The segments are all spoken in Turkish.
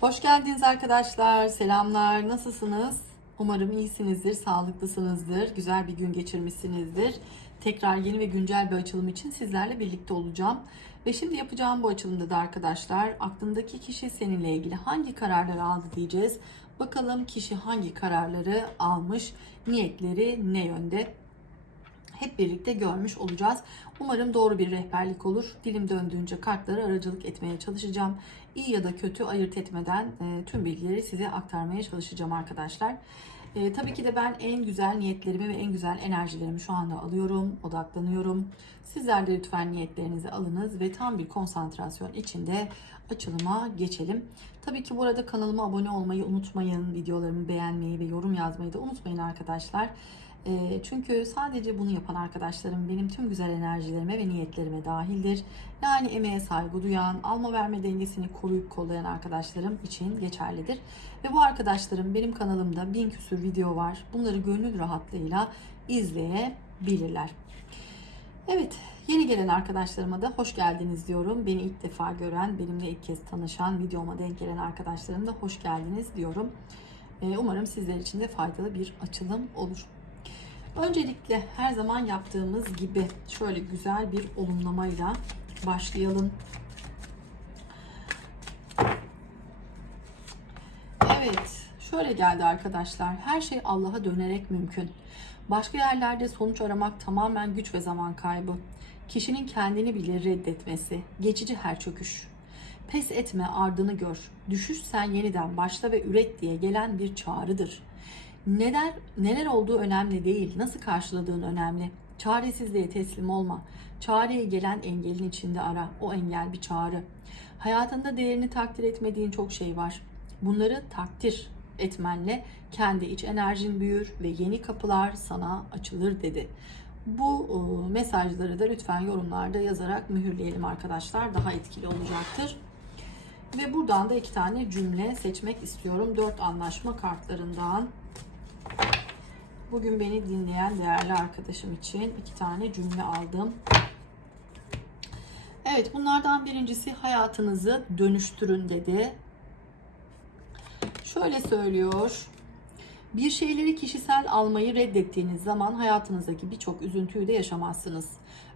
Hoş geldiniz arkadaşlar. Selamlar. Nasılsınız? Umarım iyisinizdir, sağlıklısınızdır, güzel bir gün geçirmişsinizdir. Tekrar yeni ve güncel bir açılım için sizlerle birlikte olacağım. Ve şimdi yapacağım bu açılımda da arkadaşlar aklındaki kişi seninle ilgili hangi kararları aldı diyeceğiz. Bakalım kişi hangi kararları almış, niyetleri ne yönde? Hep birlikte görmüş olacağız. Umarım doğru bir rehberlik olur. Dilim döndüğünce kartlara aracılık etmeye çalışacağım. İyi ya da kötü ayırt etmeden e, tüm bilgileri size aktarmaya çalışacağım arkadaşlar. E, tabii ki de ben en güzel niyetlerimi ve en güzel enerjilerimi şu anda alıyorum, odaklanıyorum. Sizler de lütfen niyetlerinizi alınız ve tam bir konsantrasyon içinde açılıma geçelim. Tabii ki bu arada kanalıma abone olmayı unutmayın, videolarımı beğenmeyi ve yorum yazmayı da unutmayın arkadaşlar. E, çünkü sadece bunu yapan arkadaşlarım benim tüm güzel enerjilerime ve niyetlerime dahildir. Yani emeğe saygı duyan, alma verme dengesini koruyup kollayan arkadaşlarım için geçerlidir. Ve bu arkadaşlarım benim kanalımda bin küsür video var. Bunları gönül rahatlığıyla izleyebilirler. Evet, yeni gelen arkadaşlarıma da hoş geldiniz diyorum. Beni ilk defa gören, benimle ilk kez tanışan, videoma denk gelen arkadaşlarım da hoş geldiniz diyorum. E, Umarım sizler için de faydalı bir açılım olur. Öncelikle her zaman yaptığımız gibi şöyle güzel bir olumlamayla başlayalım. Evet, şöyle geldi arkadaşlar. Her şey Allah'a dönerek mümkün. Başka yerlerde sonuç aramak tamamen güç ve zaman kaybı. Kişinin kendini bile reddetmesi, geçici her çöküş. Pes etme, ardını gör. Düşüş sen yeniden başla ve üret diye gelen bir çağrıdır. Neler neler olduğu önemli değil, nasıl karşıladığın önemli. Çaresizliğe teslim olma. Çareye gelen engelin içinde ara. O engel bir çağrı. Hayatında değerini takdir etmediğin çok şey var. Bunları takdir etmenle kendi iç enerjin büyür ve yeni kapılar sana açılır dedi. Bu e, mesajları da lütfen yorumlarda yazarak mühürleyelim arkadaşlar. Daha etkili olacaktır. Ve buradan da iki tane cümle seçmek istiyorum. Dört anlaşma kartlarından. Bugün beni dinleyen değerli arkadaşım için iki tane cümle aldım. Evet bunlardan birincisi hayatınızı dönüştürün dedi. Şöyle söylüyor. Bir şeyleri kişisel almayı reddettiğiniz zaman hayatınızdaki birçok üzüntüyü de yaşamazsınız.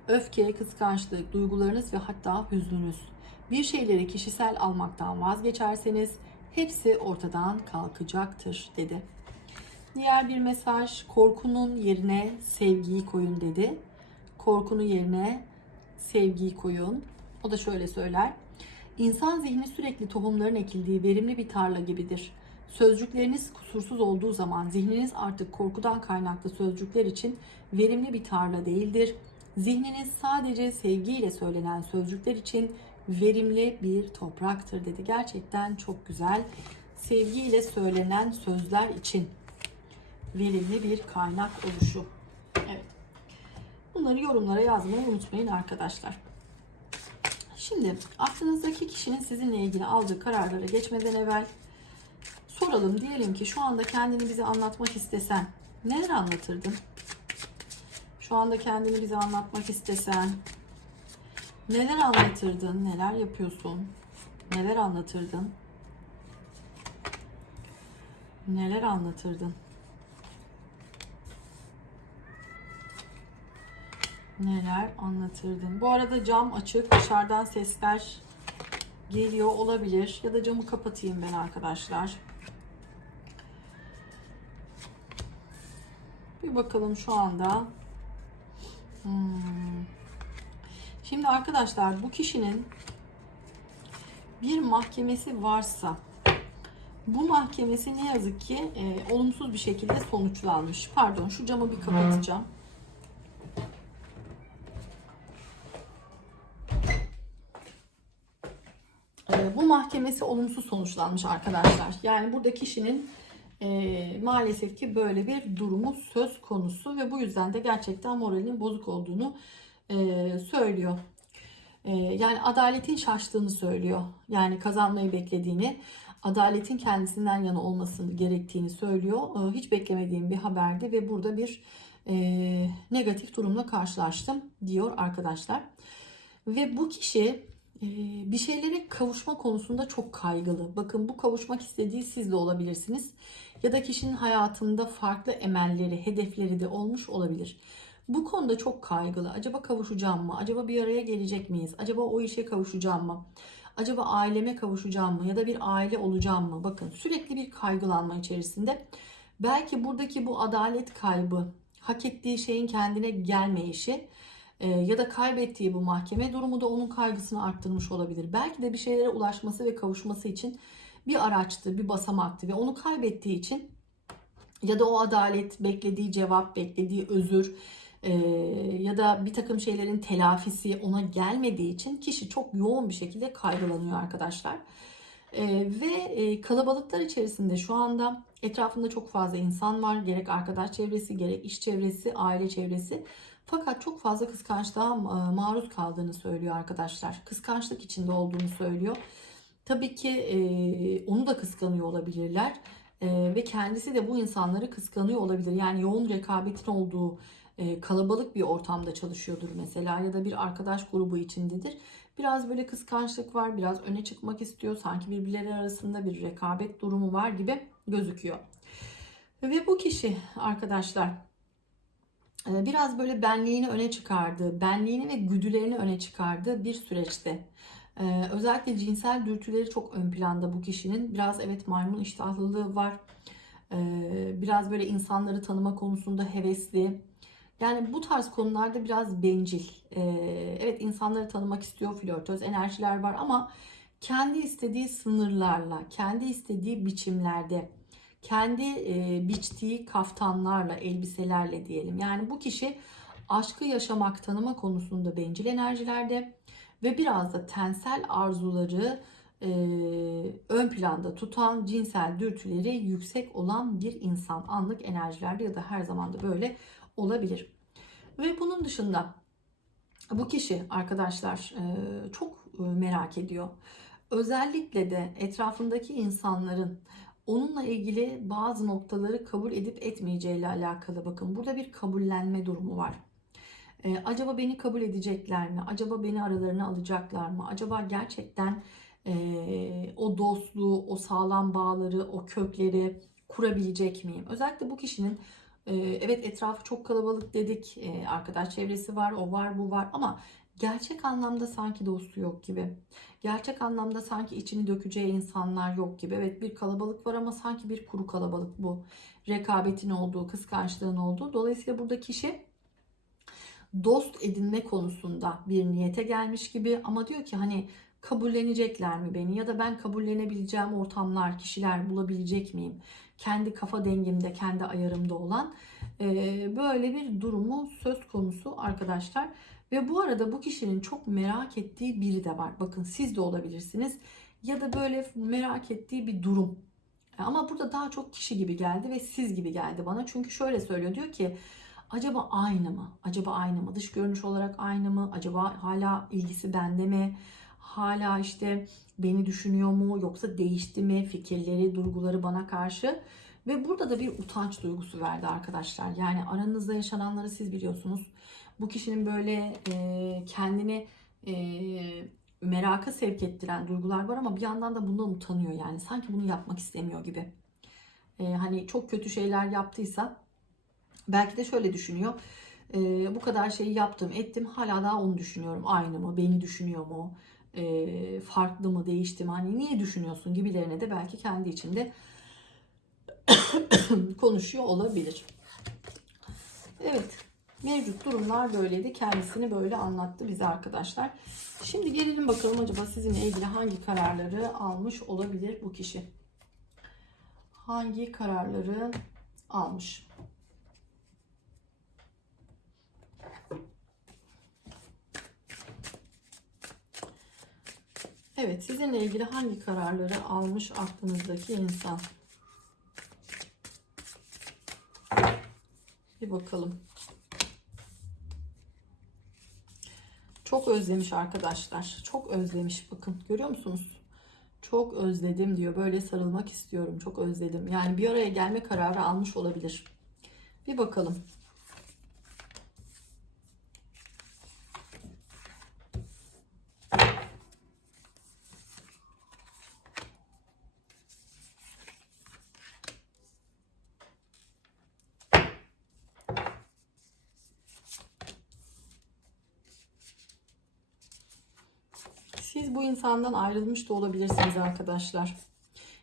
Öfke, kıskançlık, duygularınız ve hatta hüznünüz. Bir şeyleri kişisel almaktan vazgeçerseniz hepsi ortadan kalkacaktır dedi. Diğer bir mesaj korkunun yerine sevgiyi koyun dedi. Korkunun yerine sevgiyi koyun. O da şöyle söyler. İnsan zihni sürekli tohumların ekildiği verimli bir tarla gibidir. Sözcükleriniz kusursuz olduğu zaman zihniniz artık korkudan kaynaklı sözcükler için verimli bir tarla değildir. Zihniniz sadece sevgiyle söylenen sözcükler için verimli bir topraktır dedi. Gerçekten çok güzel. Sevgiyle söylenen sözler için verimli bir kaynak oluşu. Evet. Bunları yorumlara yazmayı unutmayın arkadaşlar. Şimdi aklınızdaki kişinin sizinle ilgili aldığı kararlara geçmeden evvel soralım. Diyelim ki şu anda kendini bize anlatmak istesen neler anlatırdın? Şu anda kendini bize anlatmak istesen neler anlatırdın? Neler yapıyorsun? Neler anlatırdın? Neler anlatırdın? Neler anlatırdım. Bu arada cam açık. Dışarıdan sesler geliyor olabilir. Ya da camı kapatayım ben arkadaşlar. Bir bakalım şu anda. Hmm. Şimdi arkadaşlar bu kişinin bir mahkemesi varsa bu mahkemesi ne yazık ki e, olumsuz bir şekilde sonuçlanmış. Pardon şu camı bir kapatacağım. E, bu mahkemesi olumsuz sonuçlanmış arkadaşlar. Yani burada kişinin e, maalesef ki böyle bir durumu söz konusu ve bu yüzden de gerçekten moralinin bozuk olduğunu e, söylüyor. E, yani adaletin şaştığını söylüyor. Yani kazanmayı beklediğini, adaletin kendisinden yana olmasını gerektiğini söylüyor. E, hiç beklemediğim bir haberdi ve burada bir e, negatif durumla karşılaştım diyor arkadaşlar. Ve bu kişi bir şeylere kavuşma konusunda çok kaygılı. Bakın bu kavuşmak istediği siz de olabilirsiniz. Ya da kişinin hayatında farklı emelleri, hedefleri de olmuş olabilir. Bu konuda çok kaygılı. Acaba kavuşacağım mı? Acaba bir araya gelecek miyiz? Acaba o işe kavuşacağım mı? Acaba aileme kavuşacağım mı? Ya da bir aile olacağım mı? Bakın sürekli bir kaygılanma içerisinde. Belki buradaki bu adalet kaybı, hak ettiği şeyin kendine gelmeyişi ya da kaybettiği bu mahkeme durumu da onun kaygısını arttırmış olabilir. Belki de bir şeylere ulaşması ve kavuşması için bir araçtı, bir basamaktı ve onu kaybettiği için ya da o adalet, beklediği cevap, beklediği özür e, ya da bir takım şeylerin telafisi ona gelmediği için kişi çok yoğun bir şekilde kaygılanıyor arkadaşlar. E, ve e, kalabalıklar içerisinde şu anda etrafında çok fazla insan var. Gerek arkadaş çevresi, gerek iş çevresi, aile çevresi. Fakat çok fazla kıskançlığa maruz kaldığını söylüyor arkadaşlar. Kıskançlık içinde olduğunu söylüyor. Tabii ki onu da kıskanıyor olabilirler. Ve kendisi de bu insanları kıskanıyor olabilir. Yani yoğun rekabetin olduğu kalabalık bir ortamda çalışıyordur mesela ya da bir arkadaş grubu içindedir. Biraz böyle kıskançlık var, biraz öne çıkmak istiyor. Sanki birbirleri arasında bir rekabet durumu var gibi gözüküyor. Ve bu kişi arkadaşlar biraz böyle benliğini öne çıkardığı, benliğini ve güdülerini öne çıkardığı bir süreçte. Ee, özellikle cinsel dürtüleri çok ön planda bu kişinin. Biraz evet maymun iştahlılığı var. Ee, biraz böyle insanları tanıma konusunda hevesli. Yani bu tarz konularda biraz bencil. Ee, evet insanları tanımak istiyor, flörtöz enerjiler var ama kendi istediği sınırlarla, kendi istediği biçimlerde, kendi e, biçtiği kaftanlarla, elbiselerle diyelim. Yani bu kişi aşkı yaşamak, tanıma konusunda bencil enerjilerde ve biraz da tensel arzuları e, ön planda tutan cinsel dürtüleri yüksek olan bir insan anlık enerjilerde ya da her zaman da böyle olabilir. Ve bunun dışında bu kişi arkadaşlar e, çok e, merak ediyor. Özellikle de etrafındaki insanların onunla ilgili bazı noktaları kabul edip etmeyeceğiyle alakalı bakın. Burada bir kabullenme durumu var. Ee, acaba beni kabul edecekler mi? Acaba beni aralarına alacaklar mı? Acaba gerçekten e, o dostluğu, o sağlam bağları, o kökleri kurabilecek miyim? Özellikle bu kişinin e, evet etrafı çok kalabalık dedik, e, arkadaş çevresi var, o var, bu var ama gerçek anlamda sanki dostu yok gibi. Gerçek anlamda sanki içini dökeceği insanlar yok gibi. Evet bir kalabalık var ama sanki bir kuru kalabalık bu. Rekabetin olduğu, kıskançlığın olduğu. Dolayısıyla burada kişi dost edinme konusunda bir niyete gelmiş gibi ama diyor ki hani kabullenecekler mi beni ya da ben kabullenebileceğim ortamlar, kişiler bulabilecek miyim? Kendi kafa dengimde, kendi ayarımda olan böyle bir durumu söz konusu arkadaşlar. Ve bu arada bu kişinin çok merak ettiği biri de var. Bakın siz de olabilirsiniz ya da böyle merak ettiği bir durum. Ama burada daha çok kişi gibi geldi ve siz gibi geldi bana. Çünkü şöyle söylüyor diyor ki Acaba aynı mı? Acaba aynı mı? Dış görünüş olarak aynı mı? Acaba hala ilgisi bende mi? Hala işte beni düşünüyor mu? Yoksa değişti mi fikirleri, duyguları bana karşı? Ve burada da bir utanç duygusu verdi arkadaşlar. Yani aranızda yaşananları siz biliyorsunuz. Bu kişinin böyle e, kendini e, meraka sevk ettiren duygular var ama bir yandan da bundan utanıyor yani. Sanki bunu yapmak istemiyor gibi. E, hani çok kötü şeyler yaptıysa Belki de şöyle düşünüyor. E, bu kadar şeyi yaptım, ettim. Hala daha onu düşünüyorum. Aynı mı? Beni düşünüyor mu? E, farklı mı? Değişti mi? Hani niye düşünüyorsun gibilerine de belki kendi içinde konuşuyor olabilir. Evet. Mevcut durumlar böyleydi. Kendisini böyle anlattı bize arkadaşlar. Şimdi gelelim bakalım acaba sizinle ilgili hangi kararları almış olabilir bu kişi? Hangi kararları almış? Evet, sizinle ilgili hangi kararları almış aklınızdaki insan? Bir bakalım. Çok özlemiş arkadaşlar. Çok özlemiş. Bakın görüyor musunuz? Çok özledim diyor. Böyle sarılmak istiyorum. Çok özledim. Yani bir araya gelme kararı almış olabilir. Bir bakalım. Siz bu insandan ayrılmış da olabilirsiniz arkadaşlar.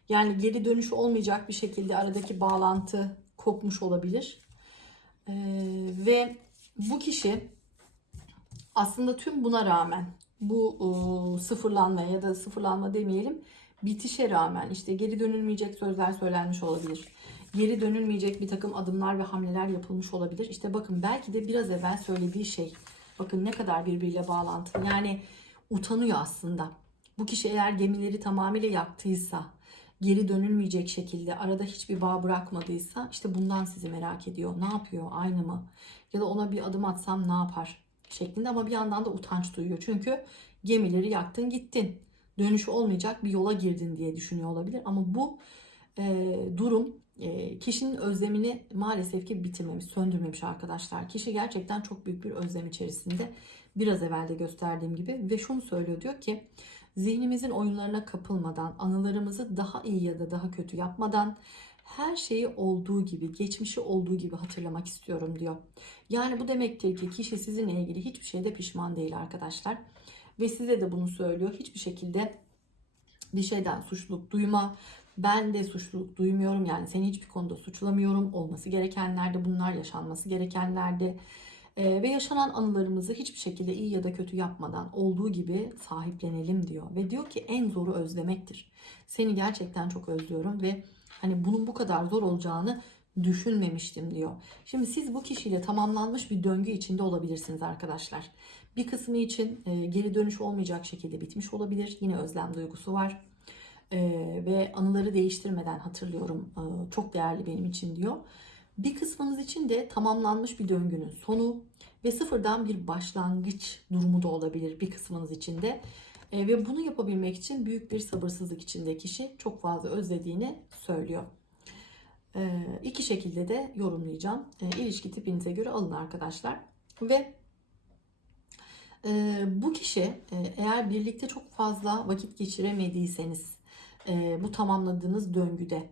Yani geri dönüş olmayacak bir şekilde aradaki bağlantı kopmuş olabilir. Ee, ve bu kişi aslında tüm buna rağmen bu e, sıfırlanma ya da sıfırlanma demeyelim bitişe rağmen işte geri dönülmeyecek sözler söylenmiş olabilir. Geri dönülmeyecek bir takım adımlar ve hamleler yapılmış olabilir. İşte bakın belki de biraz evvel söylediği şey bakın ne kadar birbiriyle bağlantılı. Yani utanıyor aslında. Bu kişi eğer gemileri tamamıyla yaktıysa, geri dönülmeyecek şekilde arada hiçbir bağ bırakmadıysa işte bundan sizi merak ediyor. Ne yapıyor? Aynı mı? Ya da ona bir adım atsam ne yapar? Şeklinde ama bir yandan da utanç duyuyor. Çünkü gemileri yaktın gittin. Dönüşü olmayacak bir yola girdin diye düşünüyor olabilir. Ama bu e, durum kişinin özlemini maalesef ki bitirmemiş, söndürmemiş arkadaşlar. Kişi gerçekten çok büyük bir özlem içerisinde. Biraz evvel de gösterdiğim gibi ve şunu söylüyor diyor ki zihnimizin oyunlarına kapılmadan, anılarımızı daha iyi ya da daha kötü yapmadan her şeyi olduğu gibi, geçmişi olduğu gibi hatırlamak istiyorum diyor. Yani bu demektir ki kişi sizinle ilgili hiçbir şeyde pişman değil arkadaşlar. Ve size de bunu söylüyor. Hiçbir şekilde bir şeyden suçluluk duyma. Ben de suçluluk duymuyorum. Yani seni hiçbir konuda suçlamıyorum. Olması gerekenlerde bunlar, yaşanması gerekenlerde ee, ve yaşanan anılarımızı hiçbir şekilde iyi ya da kötü yapmadan olduğu gibi sahiplenelim diyor. Ve diyor ki en zoru özlemektir. Seni gerçekten çok özlüyorum ve hani bunun bu kadar zor olacağını düşünmemiştim diyor. Şimdi siz bu kişiyle tamamlanmış bir döngü içinde olabilirsiniz arkadaşlar. Bir kısmı için e, geri dönüş olmayacak şekilde bitmiş olabilir. Yine özlem duygusu var. E, ve anıları değiştirmeden hatırlıyorum. E, çok değerli benim için diyor. Bir kısmınız için de tamamlanmış bir döngünün sonu ve sıfırdan bir başlangıç durumu da olabilir bir kısmınız için de. E, ve bunu yapabilmek için büyük bir sabırsızlık içinde kişi çok fazla özlediğini söylüyor. E, iki şekilde de yorumlayacağım. E, ilişki tipinize göre alın arkadaşlar. Ve e, bu kişi e, eğer birlikte çok fazla vakit geçiremediyseniz e, bu tamamladığınız döngüde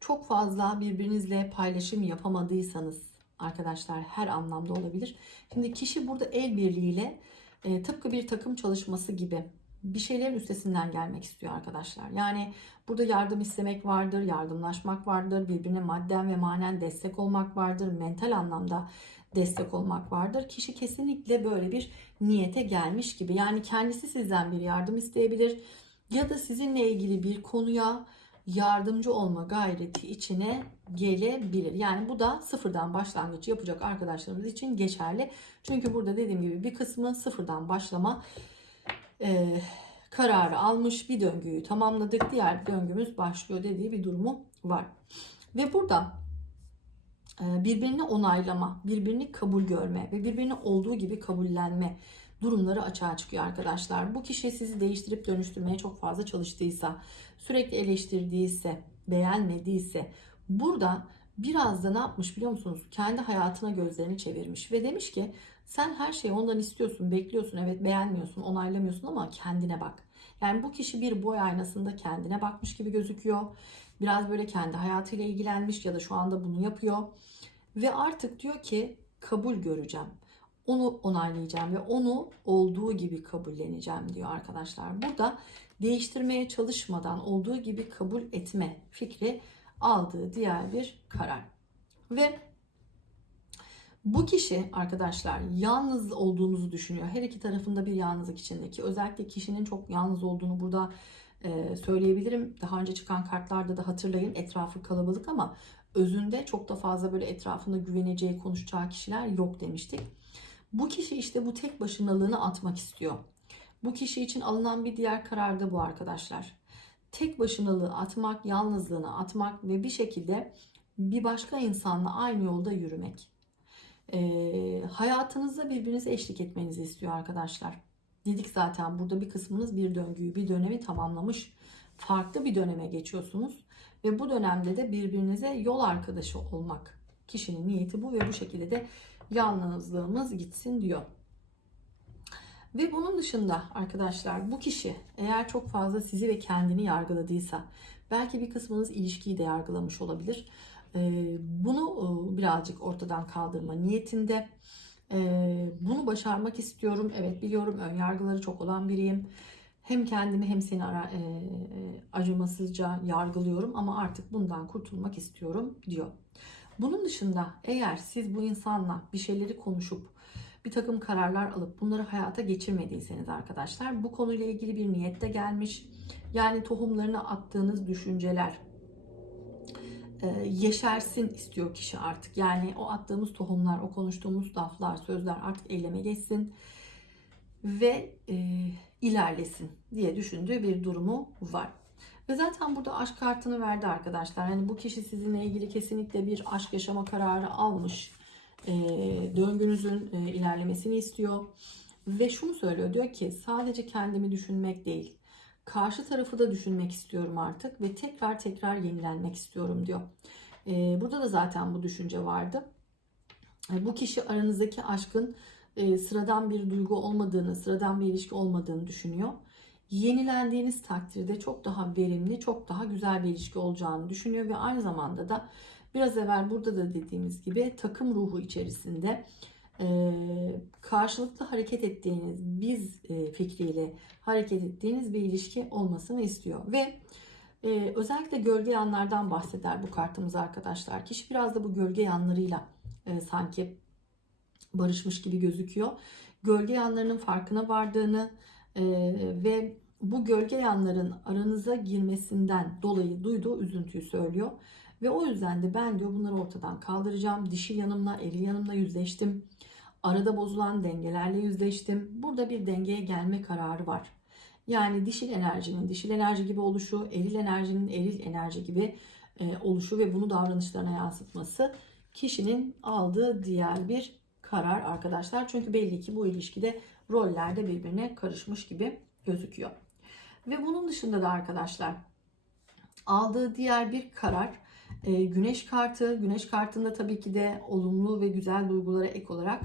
çok fazla birbirinizle paylaşım yapamadıysanız arkadaşlar her anlamda olabilir. Şimdi kişi burada el birliğiyle e, tıpkı bir takım çalışması gibi bir şeylerin üstesinden gelmek istiyor arkadaşlar. Yani burada yardım istemek vardır, yardımlaşmak vardır, birbirine madden ve manen destek olmak vardır, mental anlamda destek olmak vardır. Kişi kesinlikle böyle bir niyete gelmiş gibi. Yani kendisi sizden bir yardım isteyebilir ya da sizinle ilgili bir konuya yardımcı olma gayreti içine gelebilir. Yani bu da sıfırdan başlangıç yapacak arkadaşlarımız için geçerli. Çünkü burada dediğim gibi bir kısmı sıfırdan başlama e, kararı almış bir döngüyü tamamladık. Diğer döngümüz başlıyor dediği bir durumu var. Ve burada e, birbirini onaylama, birbirini kabul görme ve birbirini olduğu gibi kabullenme durumları açığa çıkıyor arkadaşlar. Bu kişi sizi değiştirip dönüştürmeye çok fazla çalıştıysa, sürekli eleştirdiyse, beğenmediyse burada biraz da ne yapmış biliyor musunuz? Kendi hayatına gözlerini çevirmiş ve demiş ki sen her şeyi ondan istiyorsun, bekliyorsun, evet beğenmiyorsun, onaylamıyorsun ama kendine bak. Yani bu kişi bir boy aynasında kendine bakmış gibi gözüküyor. Biraz böyle kendi hayatıyla ilgilenmiş ya da şu anda bunu yapıyor. Ve artık diyor ki kabul göreceğim onu onaylayacağım ve onu olduğu gibi kabulleneceğim diyor arkadaşlar. Burada değiştirmeye çalışmadan olduğu gibi kabul etme fikri aldığı diğer bir karar. Ve bu kişi arkadaşlar yalnız olduğunuzu düşünüyor. Her iki tarafında bir yalnızlık içindeki. Özellikle kişinin çok yalnız olduğunu burada e, söyleyebilirim. Daha önce çıkan kartlarda da hatırlayın etrafı kalabalık ama özünde çok da fazla böyle etrafında güveneceği, konuşacağı kişiler yok demiştik. Bu kişi işte bu tek başınalığını atmak istiyor. Bu kişi için alınan bir diğer karar da bu arkadaşlar. Tek başınalığı atmak, yalnızlığını atmak ve bir şekilde bir başka insanla aynı yolda yürümek. Ee, hayatınızda birbirinize eşlik etmenizi istiyor arkadaşlar. Dedik zaten burada bir kısmınız bir döngüyü, bir dönemi tamamlamış. Farklı bir döneme geçiyorsunuz. Ve bu dönemde de birbirinize yol arkadaşı olmak. Kişinin niyeti bu ve bu şekilde de yalnızlığımız gitsin diyor. Ve bunun dışında arkadaşlar bu kişi eğer çok fazla sizi ve kendini yargıladıysa belki bir kısmınız ilişkiyi de yargılamış olabilir. Ee, bunu e, birazcık ortadan kaldırma niyetinde. Ee, bunu başarmak istiyorum. Evet biliyorum ön yargıları çok olan biriyim. Hem kendimi hem seni ara, e, acımasızca yargılıyorum ama artık bundan kurtulmak istiyorum diyor. Bunun dışında eğer siz bu insanla bir şeyleri konuşup bir takım kararlar alıp bunları hayata geçirmediyseniz arkadaşlar bu konuyla ilgili bir niyette gelmiş. Yani tohumlarını attığınız düşünceler e, yeşersin istiyor kişi artık. Yani o attığımız tohumlar, o konuştuğumuz laflar, sözler artık eyleme geçsin ve e, ilerlesin diye düşündüğü bir durumu var. Ve zaten burada aşk kartını verdi arkadaşlar. Yani bu kişi sizinle ilgili kesinlikle bir aşk yaşama kararı almış. E, döngünüzün e, ilerlemesini istiyor. Ve şunu söylüyor diyor ki sadece kendimi düşünmek değil. Karşı tarafı da düşünmek istiyorum artık ve tekrar tekrar yenilenmek istiyorum diyor. E, burada da zaten bu düşünce vardı. E, bu kişi aranızdaki aşkın e, sıradan bir duygu olmadığını, sıradan bir ilişki olmadığını düşünüyor. Yenilendiğiniz takdirde çok daha verimli, çok daha güzel bir ilişki olacağını düşünüyor ve aynı zamanda da biraz evvel burada da dediğimiz gibi takım ruhu içerisinde e, karşılıklı hareket ettiğiniz, biz e, fikriyle hareket ettiğiniz bir ilişki olmasını istiyor ve e, özellikle gölge yanlardan bahseder bu kartımız arkadaşlar. Kişi biraz da bu gölge yanlarıyla e, sanki barışmış gibi gözüküyor. Gölge yanlarının farkına vardığını e, ve bu gölge yanların aranıza girmesinden dolayı duyduğu üzüntüyü söylüyor. Ve o yüzden de ben diyor bunları ortadan kaldıracağım. Dişil yanımla, eril yanımla yüzleştim. Arada bozulan dengelerle yüzleştim. Burada bir dengeye gelme kararı var. Yani dişil enerjinin dişil enerji gibi oluşu, eril enerjinin eril enerji gibi e, oluşu ve bunu davranışlarına yansıtması kişinin aldığı diğer bir karar arkadaşlar. Çünkü belli ki bu ilişkide rollerde birbirine karışmış gibi gözüküyor. Ve bunun dışında da arkadaşlar aldığı diğer bir karar e, güneş kartı. Güneş kartında tabii ki de olumlu ve güzel duygulara ek olarak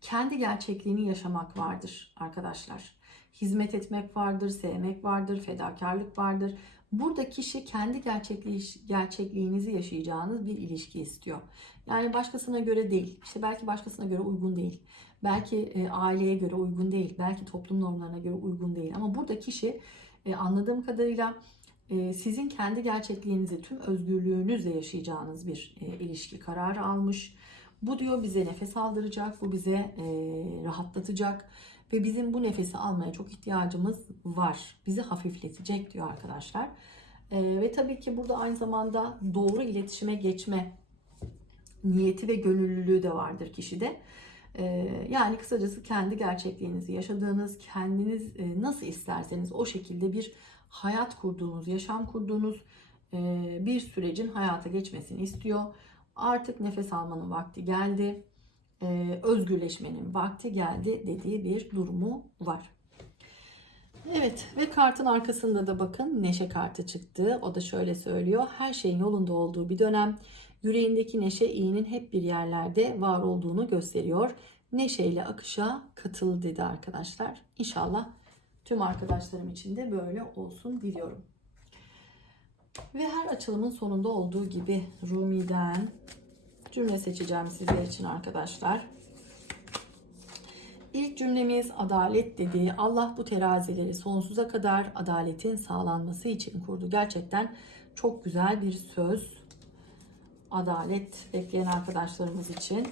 kendi gerçekliğini yaşamak vardır arkadaşlar. Hizmet etmek vardır, sevmek vardır, fedakarlık vardır. Burada kişi kendi gerçekliği, gerçekliğinizi yaşayacağınız bir ilişki istiyor. Yani başkasına göre değil. İşte belki başkasına göre uygun değil. Belki e, aileye göre uygun değil. Belki toplum normlarına göre uygun değil. Ama burada kişi e, anladığım kadarıyla e, sizin kendi gerçekliğinizi tüm özgürlüğünüzle yaşayacağınız bir e, ilişki kararı almış. Bu diyor bize nefes aldıracak, bu bize e, rahatlatacak ve bizim bu nefesi almaya çok ihtiyacımız var. Bizi hafifletecek diyor arkadaşlar. E, ve tabii ki burada aynı zamanda doğru iletişime geçme niyeti ve gönüllülüğü de vardır kişide. E, yani kısacası kendi gerçekliğinizi yaşadığınız, kendiniz e, nasıl isterseniz o şekilde bir hayat kurduğunuz, yaşam kurduğunuz e, bir sürecin hayata geçmesini istiyor. Artık nefes almanın vakti geldi. E, özgürleşmenin vakti geldi dediği bir durumu var. Evet ve kartın arkasında da bakın neşe kartı çıktı. O da şöyle söylüyor. Her şeyin yolunda olduğu bir dönem. Yüreğindeki neşe iyinin hep bir yerlerde var olduğunu gösteriyor. Neşeyle akışa katıl dedi arkadaşlar. İnşallah tüm arkadaşlarım için de böyle olsun diliyorum. Ve her açılımın sonunda olduğu gibi Rumi'den cümle seçeceğim sizler için arkadaşlar. İlk cümlemiz adalet dedi. Allah bu terazileri sonsuza kadar adaletin sağlanması için kurdu. Gerçekten çok güzel bir söz. Adalet bekleyen arkadaşlarımız için.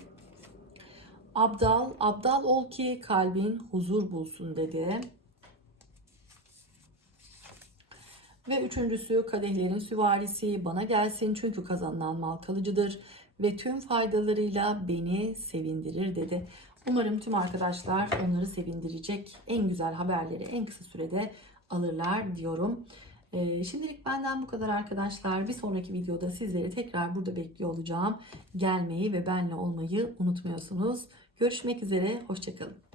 Abdal, abdal ol ki kalbin huzur bulsun dedi. Ve üçüncüsü kadehlerin süvarisi bana gelsin çünkü kazanılan mal kalıcıdır ve tüm faydalarıyla beni sevindirir dedi. Umarım tüm arkadaşlar onları sevindirecek en güzel haberleri en kısa sürede alırlar diyorum. Ee, şimdilik benden bu kadar arkadaşlar. Bir sonraki videoda sizleri tekrar burada bekliyor olacağım. Gelmeyi ve benle olmayı unutmuyorsunuz. Görüşmek üzere, hoşçakalın.